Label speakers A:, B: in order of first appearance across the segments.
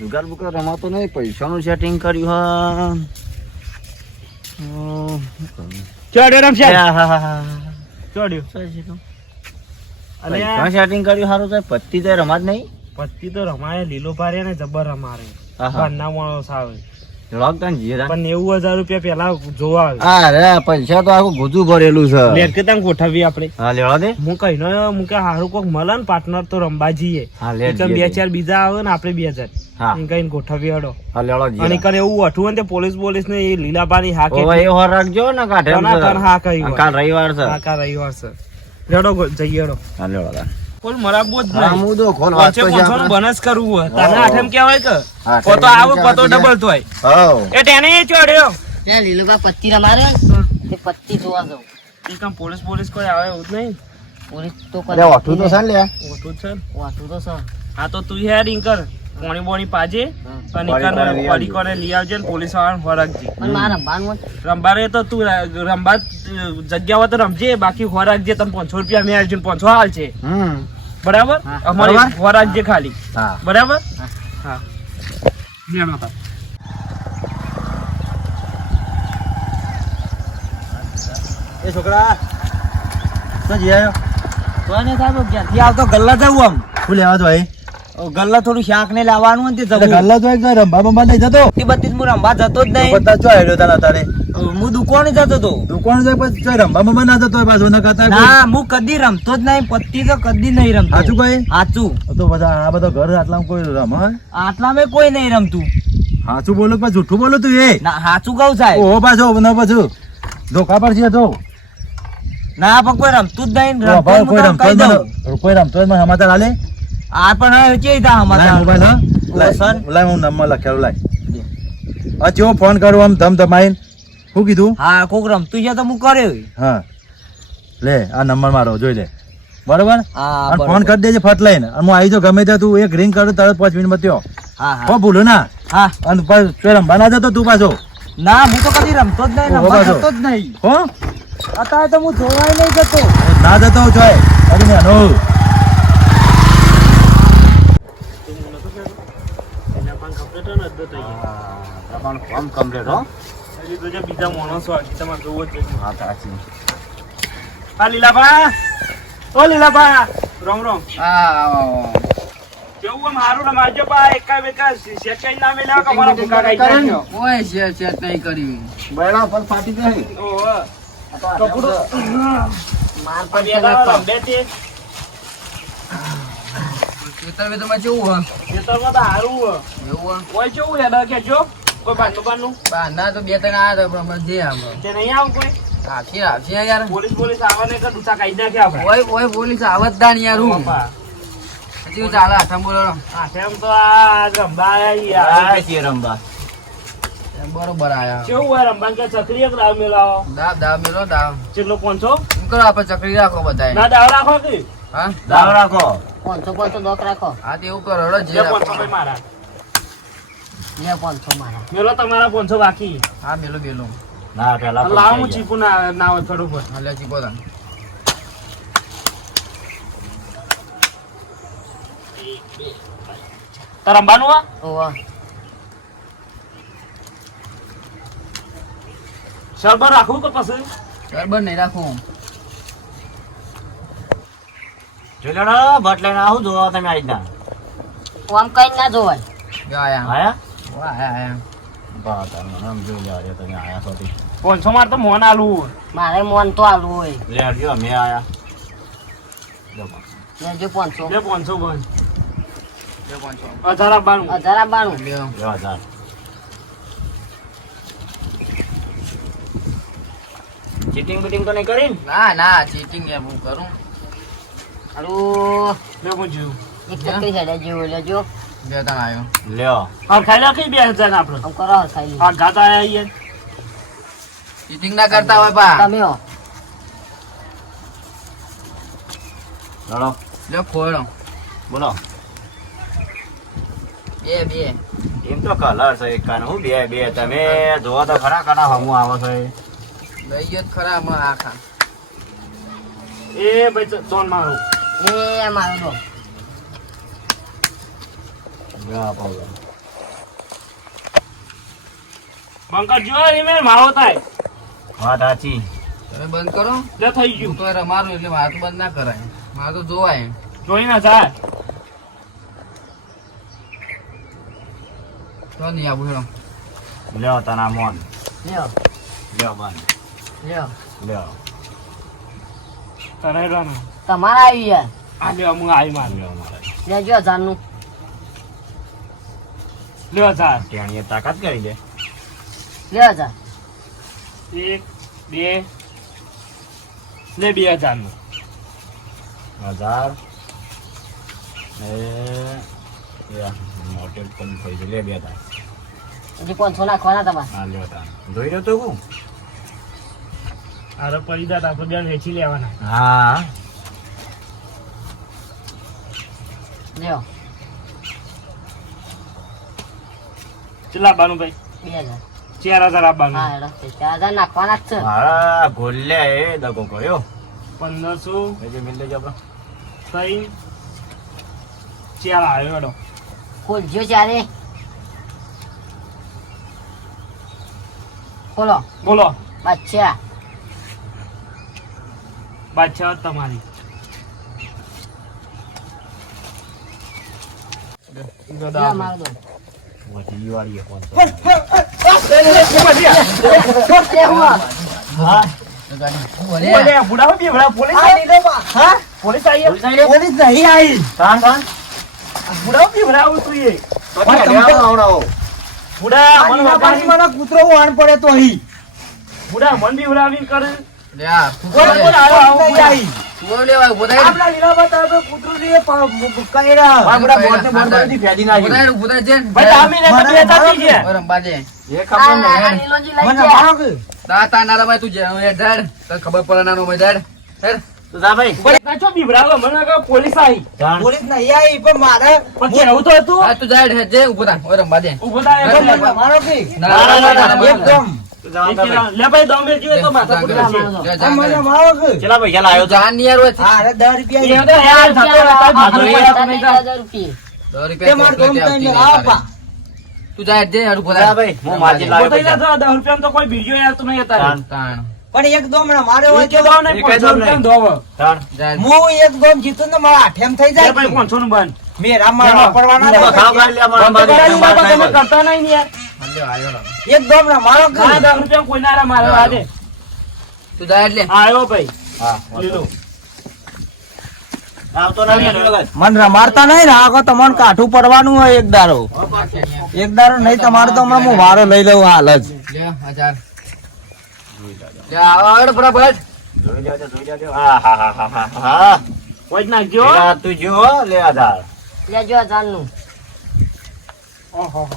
A: જુગાર બુગાર રમાતો નહીં પૈસાનું સેટિંગ કર્યું હા. ચડ્યો કરું?
B: ચોડ્યો
A: પૈસાનું setting કર્યું સારું છે પત્તી તો રમાત નહીં?
B: પત્તી તો રમાય લીલો પારે ને જબર રમારે.
A: તને જીરા.
B: પણ નેવું હજાર રૂપિયા પેલા જોવા
A: અરે પૈસા તો આખું ગુજુ ભરેલું છે.
B: લેટ કે તને ગોઠવીએ આપણે.
A: હા લેવા દે.
B: હું કહી નો હું કે હારું કોક મળે ને પાર્ટનર તો રમવા જઈએ.
A: હા
B: બે. ચાર બીજા આવે ને આપણે બે હજાર. કહીને ગોઠવી હડો અને કરે એવું અઠું ને તે પોલીસ પોલીસ ને એ લીલાબાની હા કે
A: એ હોર રાખજો ને કાઢે
B: હા કઈ
A: કાલ રવિવાર છે.
B: કાલ રવિવાર છે. લેડો જઈએ હડો
A: હા લેડો
B: કોલ મરાબો જ નહીં
A: હું તો ખોલ વાત તો
B: જા નું કરવું હોય. તને આઠમ કહેવાય કે?
A: હા,
B: કોતો આવો
A: કહેવાય તો
B: ડબલ તોય
A: હો
B: એ તેને ચોડ્યો
C: એ લીલુબા પત્તી રમારે તે પત્તી જોવા જાઉં.
B: એ કામ પોલીસ પોલીસ કોઈ આવે એવું જ નહીં.
C: પોલીસ તો
A: કરે. ઓઠું તો છે લે.
B: ઓટું છે ને.
C: વાતું તો છે.
B: હા તો તું હેડ ઇંકર પોણી બોણી પાજે અને
A: પાણી લઈ આવજો.
B: પડી કોને લઈ આવજે ને પોલીસ વાળાને ફરકજે
C: પણ મારા રમવાનું
B: રંબારે તો તું રંબા જગ્યા તો રમજે બાકી ફરકજે તને પાંચસો રૂપિયા મેં આવજો પાંચસો હાલ છે. બરાબર?
C: હા.
B: અમારી ખાલી. બરાબર? હા.
A: એ છોકરા શું જઈ આવ્યો?
C: તો ને સાહેબ ક્યાંથી
A: આવતો ગલ્લા જવું આમ.
D: શું લેવા તો ભાઈ
C: ગલ્લા થોડું શાક ને લાવવાનું ને તે
D: ગલ્લા તો એક રંભા બંભા નહીં જતો.
C: બત્તી બત્તી હું રમવા જતો જ નહીં.
D: બધા ચો હેડ્યો તારા. તારે
C: હું દુકાને જતો હતો.
D: દુકાન જાય પછી ચોય રંભા બંભા ના જતો પાછો ન કરતા
C: ના હું કદી રમતો જ નહીં પત્તી તો કદી નહીં રમતો.
D: સાચું કઈ?
C: સાચું.
D: તો બધા આ બધા ઘર આટલામાં કોઈ રમ હે?
C: આટલા મેં કોઈ નહીં રમતું.
D: સાચું બોલો પણ જૂઠું બોલો તું એ.
C: ના સાચું કહું સાહેબ.
D: ઓહો પાછો ન પાછું. ધોકા પર છે તો.
C: ના પણ કોઈ રમતું જ નહીં. રમતો
D: કોઈ રમતો કોઈ રમતો સમાચાર હાલે
C: આ પણ હવે કેવી રીતે
D: મોબાઈલ હા. લાય હું નંબર લખેલો લાય. આ ચેવો ફોન કરું આમ ધમ ધમાઈને શું કીધું?
C: હા કોક રમતું છે તો હું કર્યો
D: હા. લે આ નંબર મારો જોઈ લે. બરોબર?
C: હા
D: ફોન કરી દેજે ફટ લઈને. અને હું આવી જાઉં ગમે ત્યાં તું એક રિંગ કરું તરત પાંચ
C: હા
D: હા. ભૂલું ના.
C: હા.
D: અને પાછું રમવા ના જતો તું પાછો?
C: ના હું તો કદી રમતો જ નહીં રમવા જતો જ નહીં.
D: હો?
C: અત્યારે તો હું જોવાય નહીં જતો.
D: ના જતો હું ચોય. અરે ને હનો
B: એના પણ અડધો થઈ જાય.
A: તમારું કામ complete હો.
B: હજી તો જે બીજા માણસો હજી તમારે જોવો જ
A: હા સાચી
B: હા લીલાભા! ઓ લીલાભા! રોમ રોમ. કેવું આમ હારું રમાડજો બા એકા બેકા સેકાઈ ના મેલ્યા કે ભૂકા ખાઈ જાય.
C: કોઈ શેર શેર નહીં કરી.
A: બૈરા પર ફાટી જાય
B: ઓહો. કપડું
C: માર
B: આ બેડા રંબે તે.
C: ખેતર વેતરમાં કેવું હોય?
B: ખેતરમાં તો પોલીસ પોલીસ આવે ને
C: યાર હજી ચાલે આઠમ બોલો.
A: છે
C: બરોબર આયા
B: કેવું હોય રંબા કે ચકરી એક દાવ મેલાવો
C: દાવ દાવ મેલો દાવ
B: કેટલો પોંચો
C: એમ કરો આપણે ચકરી રાખો બધાય
B: ના દાવ રાખો કે
C: હા
A: દાવ રાખો
E: પાંચસો પાંચસો દોક રાખો.
C: હા તે એવું કરો જે
B: બે ભાઈ મારા.
E: બે પાંચસો મારા.
B: મેલો તમારા પોંચો બાકી.
C: હા મેલો મેલો.
A: ના પેલા
B: લાવ હું ચીપુ ના ના થોડું પર
C: હાલે ચીપો તાન.
B: તાર રંબાનું આ?
E: ઓવા
B: રાખવું કે પછી?
C: બરાબર નહીં રાખું.
A: જોઈ લેડો ભટ લઈને આવું જોવા તમે આવી ના
E: આમ કઈ ના જોવાય.
C: જો આયા.
A: આયા?
C: વાહ આયા આયા.
A: બા આમ જોઈ લેવા તમે આયા છો તે.
B: માર તો મોન આલું
E: મારે મોન તો આલવું હોય.
A: લે હરજો અમે આયા. જો.
E: લેજો પાંચસો
B: બે
C: પાંચસો.
B: હજાર આપવાનું.
E: હજાર આપવાનું.
A: લે હજાર. ચીટિંગ બીટિંગ તો નહીં કરી ના
C: ના ચીટિંગ એમ હું કરું.
E: હારું
B: બે પૂછ્યું
E: એક ચક્રી હેડે જેવું લેજો
C: બે ત્રણ આવ્યો
A: લ્યો.
B: હા ખાઈ નાખી બે હજાર આપણે.
E: આમ કરો ખાઈ
B: હા ઘાત આયા અહીંયા
C: ચીટિંગ ના કરતા હોય પા.
E: તમે હો.
A: લડો
C: લ્યો ખોળો.
A: બોલો.
C: બે બે.
A: એમ તો કલર છે એક કાન. હું બે બે. તમે જોવો તો ખરા કના હમું આવો છે. એ.
C: લઈ ગયો તો ખરા હમણાં આખા.
B: એ ભાઈ ચોન મારું.
E: એ મારો લો
A: લ્યો આપો લ્યો.
B: બંકર જો રીમેર માવો થાય.
A: વાત સાચી.
F: તમે બંધ કરો.
B: લે થઈ ગયું.
F: તો રમારું એટલે મારે બંધ ના કરાય. મારે તો જોવાય.
B: જોઈ ના થાય
F: તો નહીં આવું હેડો.
A: લ્યો તના મોન.
E: લ્યો.
A: લ્યો બન.
E: લ્યો.
A: લ્યો.
B: કરે રો ને.
E: તમારા આવી યાર.
B: આ લ્યો હું આવી માર.
A: લેવા મારે
E: લેજો હજારનું.
B: લ્યો જા
A: તેણીએ તાકાત કરી દે.
E: લ્યો હજાર.
B: એક બે લે બે હજાર.
A: હજાર એ મોટેલ પણ થઈ ગયું. લે બે હજાર.
E: હજી પાંચસો નાખવાના તમારે.
A: હા લ્યો તા જોઈ રહ્યો તો હું?
B: આરો પડી જા આપણે બેન વેચી લેવાના.
A: હા.
E: લ્યો.
B: કેટલા ભાઈ?
E: બે હજાર.
B: ચાર હજાર આપવાનું.
E: હા હેડો ચાર હજાર નાખવાના જ છે.
A: મારા ગોલ્યા એ દગો કર્યો.
B: પંદરસો
A: જે મિલ લેજો આપણો
B: ત્રણ ચાર આવ્યો હેડો.
E: ખોલજો ચારે બોલો
B: બોલો.
E: બાદશાહ.
B: બાદશાહ તમારી
E: લ્યો મારો દો
A: વધી વાળીએ ફોન
E: અરે હું
B: બોલે, બુડાઓ બી વડા પોલીસ આવી? પોલીસ
C: નહીં
B: તું એ.
A: તો
B: બુડા, મન
C: આની મને કૂતરો વાણ પડે તો અહીં
B: બુડા, મન બી કરે.
F: લે આ તું
B: બોલ, બોલ, આવો, આવો, બુડા.
F: તું લેવા ઊભો થાય
C: આપણા લીલામાં તો કૂતરું છે, કઈરા.
A: આ બધા બોલતે બોલતે ફેંદી ઊભો
F: થાય ઊભો થાય છે
B: ભાઈ, દામીને તો બે જાતિ છે.
F: ઓય
A: એ ખબર
E: આ લીલોજી લઈ
C: મને મારો કે?
F: તા તા ના રમાય તું જે એ ધાડ. ખબર પડે નાનો મેં ધાડ? હેડ
A: ભાઈ.
B: બુડા, છો મને કહે પોલીસ આવી.
C: પોલીસ નહીં આવી પણ મારે
B: પણ કહેવું તો હતું.
F: તું જાય જે ઊભો થાય ઓય રંબા
B: થાય,
C: મારો કે?
F: ના ના ના ના ના
C: એકદમ.
A: તો તા.
B: લે ભાઈ, તો માથા છે.
A: કેટલા પૈસા લાવ્યો
F: જાનની યાર છે.
C: અરે રૂપિયા
B: તો યાર
E: રૂપિયા
C: તે.
F: જા
A: ભાઈ, હું માજી લાવ્યો
B: તો કોઈ બીજો યાર તું નહીં.
F: તાણ
C: પણ એક દોમ મારે હોય
B: કે
C: હું એક દોમ જીતું ને મારા આઠેમ થઈ જાય.
B: ભાઈ, પાંચસો નું બંધ.
C: મેરા મારા
B: ચાલો.
C: વાપરવાના
A: હું ખાવ
C: હતા.
A: ખાઈ લે, મારા
B: બંધ
A: બાજુ
B: કરાવી
A: બાર
B: નાખો, તમે
A: ખાઈ લે.
B: કરતા નહીં યાર.
F: લાવ.
C: ને મારો?
B: દસ રૂપિયા કોઈ ના આજે.
F: તું
B: આવ્યો ભાઈ
A: હા.
C: મન રમાડતા નહીં ને આખો તમને કાઠું પડવાનું હોય એક દારો એક દારો નહીં તમારે તો હમણાં હું વારો લઈ લઉં હાલ જ
F: લે હજાર લે આવો હેડ બરાબર
A: જોઈ લેજો, જોઈ લેજો. હા, હા, હા, હા, હા, હા.
B: કોઈ જ નાખજો
A: તું જો, લે આધાર.
E: લેજો હજારનું
B: ઓહો હો.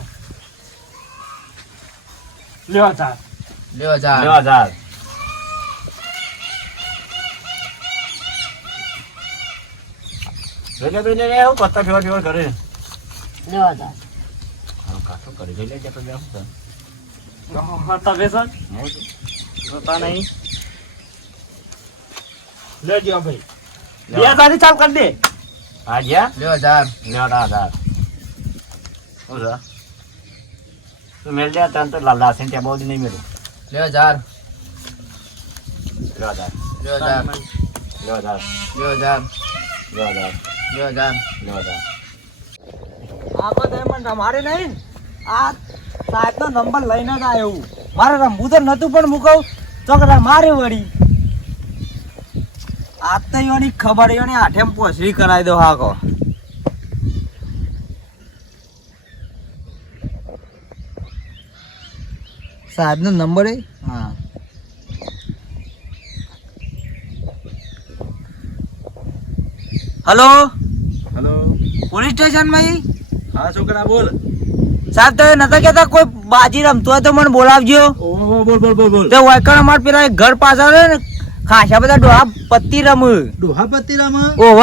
B: લ્યો ચાલ
F: લે હજાર
A: લે આધાર. જોઈ લે, જોઈ લે, લે, હું પત્તા ફેરવા ફેરવા કરે.
E: લ્યો હજાર
A: હા, કાઠું કરી જોઈ લેજે, તો બે શું થાય?
B: ઓહો, તમે સર? જોતા નહીં. લેજો ભાઈ. બે હજાર ચાલ કરી દે.
A: હા, જ્યાં?
F: લે હજાર
A: લે હજાર શું તું દે, તને તો લા- લાસીને ત્યાં બહુ દી નહીં મેલું.
F: લે હજાર
A: લે આધાર.
F: લે હજાર
A: લે આધાર.
F: લે હજાર
A: લે આધાર.
F: લે હજાર
A: લે આધાર.
C: આગળ તો એમાં રમાડે નહીં આ નંબર લઈને જ આવ્યો મારે રમવું તો નતું પણ હું કહું ચોકડા મારે વળી આ તો એની ખબર એની આઠેમ પોસરી કરાવી દો હાકો સાહેબ નો નંબર એ? હા. હલો? હલો. પોલીસ સ્ટેશનમાં હા છોકરા બોલ. સાહેબ તમે નતા કેતા કોઈ બાજી રમતું હોય તો મને બોલાવજો. ઓહો બોલ બોલ બોલ બોલ. તે વાયકણ અમાર પેલા ઘર પાછળ રહે ને ખાસા બધા ડોહા પત્તી રમે.
D: ડોહા પતિરામાં
C: ઓહ.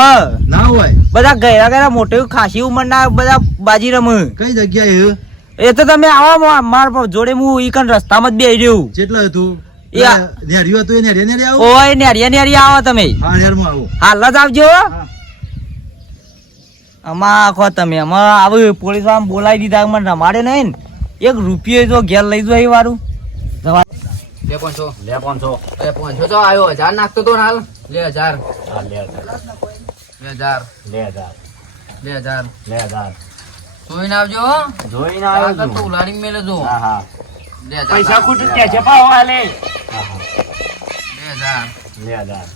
D: ના હોય.
C: બધા ગયરા ગયરા મોટે ખાસી ઉંમરના બધા બાજી રમે.
D: કઈ જગ્યાએ
C: એ તો તમે આવો માર જોડે હું ઈ કણ રસ્તામાં જ બેહી રહ્યું.
D: જેટલા હતું?
C: એ
D: હતું એ નેરિયા નેરિયા આવો?
C: ઓય નેરિયા નેરિયા આવો તમે.
D: હા નેરમાં આવો.
C: હાલ જ આવજો. આમાં આખો તમે આમાં આવું પોલીસ આમ બોલાવી દીધા મને રમાડે નહીં ને. એક રૂપિયો જો ઘેર લઈ જો એ વાળું.
F: લે પાંચસો.
A: લે પાંચસો.
F: અરે પાંચસો તો આવ્યો. હજાર નાખતો તો હાલ. લે હજાર.
A: હા લે હજાર.
F: બે હજાર.
A: લે હજાર.
F: બે હજાર.
A: લે હજાર.
F: જોઈને આવજો.
A: જોઈને
F: આ
A: આવ્યો
F: તો
A: છું
F: મેલે જો.
A: હા હા.
B: પૈસા
F: નાખ.
B: કે છે પાવ
A: હા
F: બે હજાર.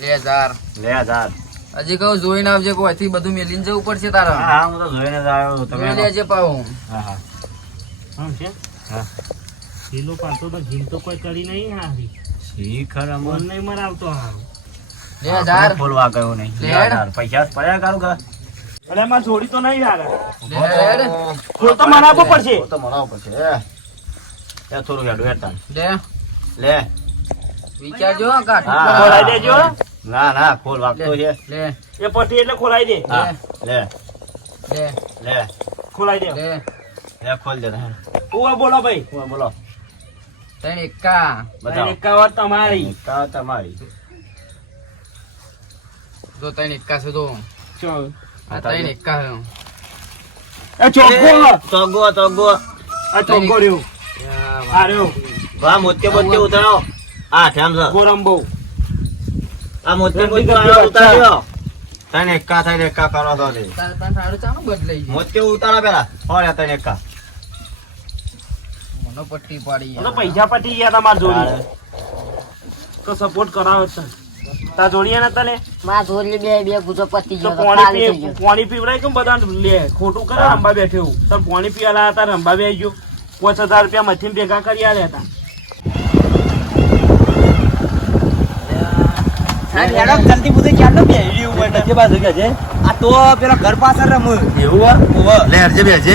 A: લે હજાર. લે હજાર.
F: હજી કહું જોઈને આવજે કોઈથી બધું મેલીને જવું પડશે તારા.
A: હા હા તો જોઈને જ આવ્યો તમે
F: લેજે પાછું
A: હા હા.
B: હમ છે?
A: હા.
B: કિલો પાંચસો તો જીમ તો કોઈ કરી નહીં હારી.
A: શીખર ખરા
B: મન નહીં મરાવતો હારું.
F: લે હજાર.
A: બોલવા ગયો નહીં. લે. હજાર. પૈસા પડ્યા કારું કા
B: અરે માર જોડી તો નહીં હારે
F: લેડ.
B: તો મનાવવો પડશે.
A: તો મળાવ પછી એ થોડું હેડું હેડતા
F: લે.
A: લે.
F: વિચારજો કાઠું
B: ખોલાઈ દેજો.
A: ના ના ખોલ વાગતો છે.
F: લે.
B: એ પટ્ટી એટલે ખોલાઈ દે.
A: લે.
F: લે.
A: લે.
B: ખોલાઈ દે.
F: લે.
A: લે ખોલ દે હે
B: ઉવા બોલો ભાઈ.
A: બોલો, બોલો.
F: ત્રણ એકા
A: બતાવો.
B: વાત તમારી.
A: કા તમારી.
F: જો ત્રણ એકા છે તો
B: ચો
F: આ ત્રણ એકા છે
B: એ ચોખ્ખો
A: તગો તગો
B: આ ચોખ્ખો રહ્યો આ રહ્યો.
A: વાહ મોતે મોતે ઉતારો. આ ઠેમ છે
B: ગોરમ બહુ.
A: આ મોતે મોતે આયો ઉતાર્યો તને એકા થાય એકા કરો તો ને
F: તારે તારે સારું ચાલો બદલાઈ જાય
A: મોતે ઉતારા પેલા. હોળે તને એકા.
F: મને પટ્ટી પાડી
B: તો પૈસા પટી ગયા તમાર જોડી. તો સપોર્ટ કરાવે છે. તા જોડીએ ને તને?
E: માં ધોરી બે બે ગુજો પતી ગયો
B: પાણી પી પાણી પીવડાય કેમ બધા લે ખોટું કરે રંબા બેઠે હું. તો પાણી પીવાલા હતા રંબા બે ગયો. પાંચ હજાર રૂપિયા મથી ભેગા કરી આલ્યા હતા.
C: જલ્દી બધે ચાલો બે રહ્યું
D: કે બાજુ કે છે
C: આ તો પેલા ઘર પાછળ રમું
D: એવું હો લે હરજે બેજે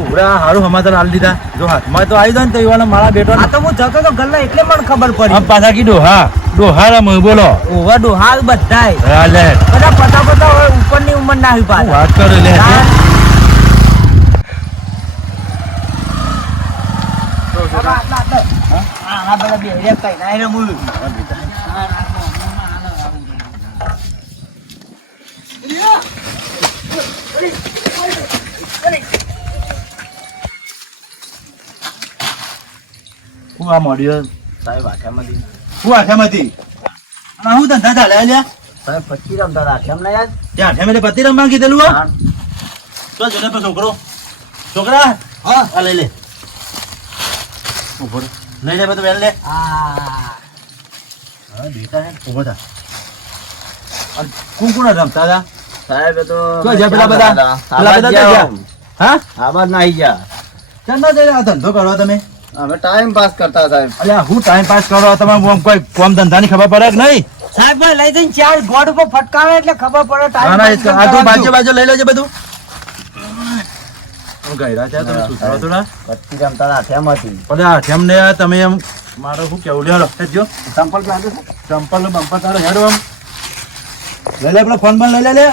D: ઉરા હારું સમાચાર આલી દીધા. જો હાથમાં તો આવી જાય ને તો એવાના મારા બેટો
C: આ તો હું જતો તો ગલ્લા એટલે મને ખબર પડી.
D: પાછા કીધું હા. ડોહા રમ બોલો.
C: ઓવા ડોહાલ બધાય.
D: હા. લે
C: બધા પતા પતા હવે ઉપરની ઉંમર ના આવી
D: હું
C: પાછા
D: વાત કરો લે
C: બધા બે રે કઈ ના રમું
D: હું આ મળ્યો
A: સાહેબ આઠામાંથી
D: હું આઠામાંથી અને હું ધંધા લે. લ્યા
A: સાહેબ પચી રમતા હતા આઠામ ના યાર?
D: ત્યાં આઠામે પતિ રમવા કીધેલું હા. તો જોને પે છોકરો. છોકરા હા. આ લઈ લે. ઊભો લઈ લે બધું વેલ લે.
E: હા.
D: બેટા હે ઊભો થા. કોણ કોણ રમતા હતા?
A: સાહેબ તો
D: તો જે પેલા બધા? પેલા બધા હા?
A: આવાજ ના આવી ગયા
D: ચંદા ધંધો કરો તમે.
A: અમે ટાઈમ પાસ કરતા સાહેબ
D: અલ્યા હું ટાઈમ પાસ કરો તમે કોઈ કોમ ધંધાની ખબર પડે કે નહીં?
C: સાહેબ ભાઈ લઈ જઈને ચાર ગોડ ઉપર ફટકાવે એટલે ખબર પડે
D: ના ના
C: ટાઈમ
D: આ તો બાજુ બાજુ લઈ લેજે બધું. હું ગયરા છે તમે સુધારો થોડા
A: પચી રમતા હતા. આઠામાંથી
D: પણ આ ઠેમ ને તમે એમ મારો શું કેવું? લ્યો જો.
A: સંપલ પ્લાન્ટ
D: ચંપલ બમ્પર તારો હેડો આમ. લઈ લે આપણો ફોન પણ લઈ લે લે.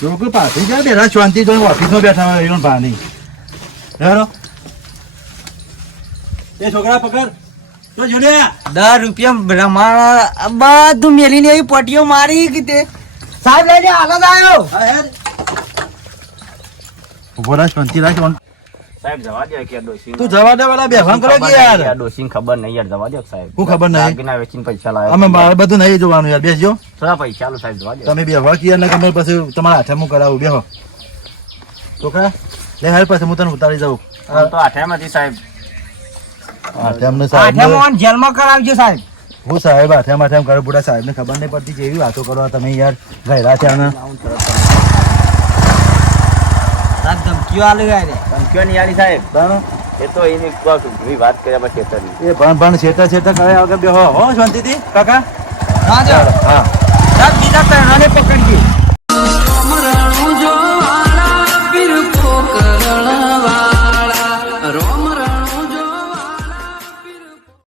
D: જો કોઈ પાછી જાય બેઠા શાંતિ જોઈને ઓફિસમાં બેઠા હોય એનો ભાની હેડો. એ છોકરા પકડ. તો જોડે
C: દસ રૂપિયા રમાણા બધું મેલીને એવી પટીઓ મારી કે તે. સાહેબ લઈને લે હાલત આવ્યો
D: ઊભો રાખ શાંતિ રાખ
A: સાહેબ જવા દે કે ડોસી
D: તું જવા દે વાળા બેભાન કરો કે યાર?
A: ડોસી ખબર નહીં યાર જવા દે સાહેબ.
D: હું ખબર નહીં?
A: દાગીના વેચીને પૈસા લાવ્યા
D: અમે મારે બધું નહીં જોવાનું યાર બેસજો.
A: થોડા પૈસા આલો સાહેબ જવા દે
D: તમે બેહવા કે યાર ને પછી તમારા હાથે હું કરાવું બેહો. છોકરા લે હાલ પછી હું તને ઉતારી જાઉં.
A: આમ તો સાહેબ.
D: હાથે સાહેબ
C: આઠમા જેલમાં કરાવજો સાહેબ.
D: હું સાહેબ હાથે માથે કરે બુડા સાહેબ ખબર નહીં પડતી કેવી વાતો કરો તમે યાર ગયરા છે આને.
C: સાહેબ ધમકીઓ આલે ગાય
A: ધમકીઓ નહીં આલી સાહેબ.
D: તાનો
A: એ તો એની વાત કર્યા પછી ખેતરની.
D: એ ભણ ભણ છેટા છેટા કરે વગર બેહો. હો શાંતિથી. કાકા?
C: હા
D: હા.
C: સાહેબ બીજા ત્રણને